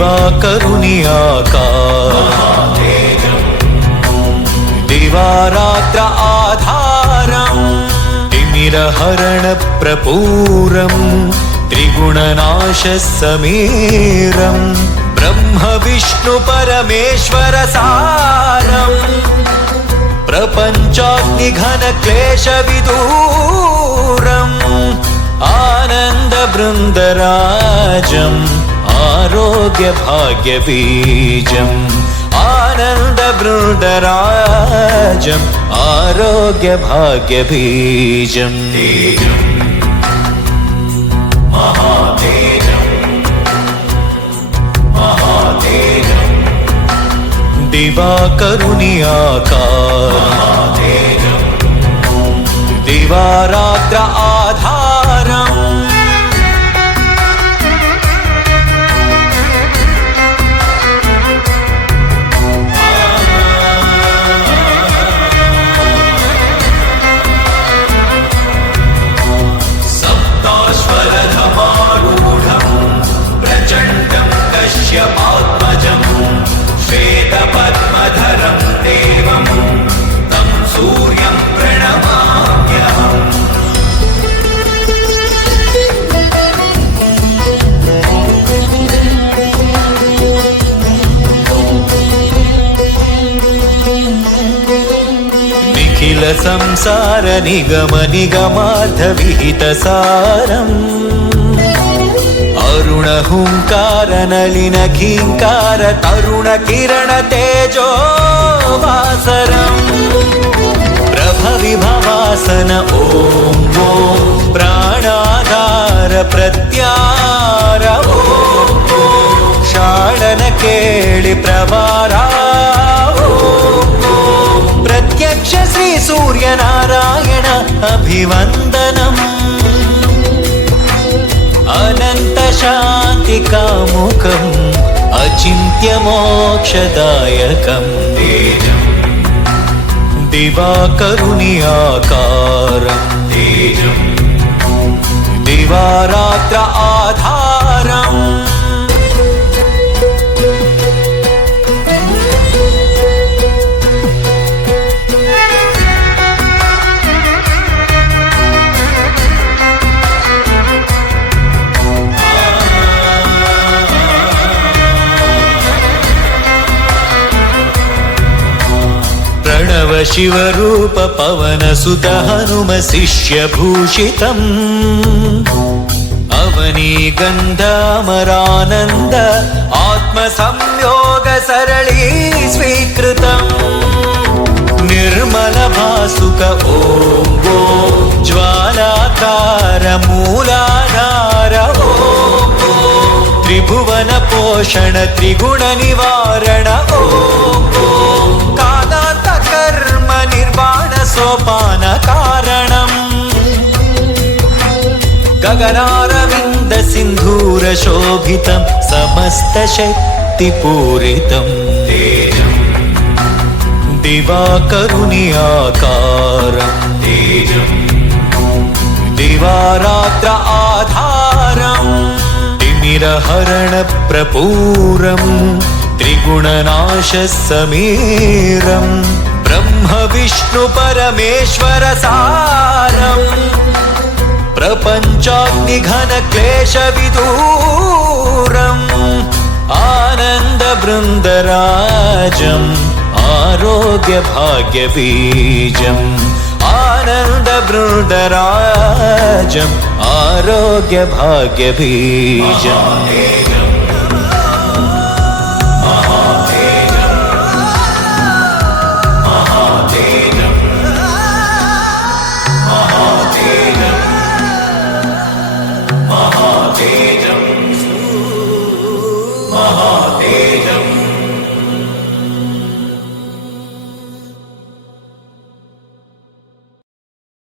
दिवाकरुनि आकार दिवारात्र आधारम् तिमिरहरण प्रपूरम् त्रिगुणनाशसमीरम् ब्रह्म विष्णु परमेश्वर सारम् प्रपञ्चाग्निघन क्लेश विदूरम् आनंद बृंदराजम् आरोग्य भाग्य बीजम् आनंद बृंदराजम् आरोग्य भाग्य बीजम् दिवाकरुनि आकार दिवारात्र आधारम् सप्ताश्वरधमारूढम् प्रचण्डम् कश्यपात्मजम् श्वेतपद्मधरम् देवम् तं सूर्यं प्रणमाम्यहम् निखिल संसार निगम निगमार्थ विहित सारम् अरुण हुंकार नलिन खींकार तरुण किरण तेजो वासरम् प्रभ विभवासन ॐ प्राणाधार प्रत्यार ॐ शाळन केळि प्रवारा प्रत्यक्ष श्री सूर्य नारायण अभिवंदनम् अनंत शांति कामुकम् अचिन्त्य मोक्षदायकम् दिवाकरुनि आकारम् दिवारात्र आधारम् प्रणव शिवरूप पवन सुत हनुम शिष्य भूषितम् अवनी गन्धामरानन्द आत्म संयोग सरली स्वीकृतम् निर्मल भासुक ॐ ज्वालाकार मूलाधार ॐ त्रिभुवन पोषण त्रिगुण निवारण ॐ निर्वाण सोपान कारणम् गगनारविन्द सिन्धूर शोभितं समस्त शक्ति पूरितम् दिवाकरुनि आकारम् दिवारात्र आधारम् तिमिरहरण प्रपूरम् त्रिगुणनाशसमीरम् ब्रह्म विष्णु परमेश्वर सारम् प्रपञ्चाग्निघन क्लेश विदूरम् आनंद बृंदराजम् आरोग्य भाग्य बीजम् आनंद बृंदराजम् आरोग्य भाग्य बीजम्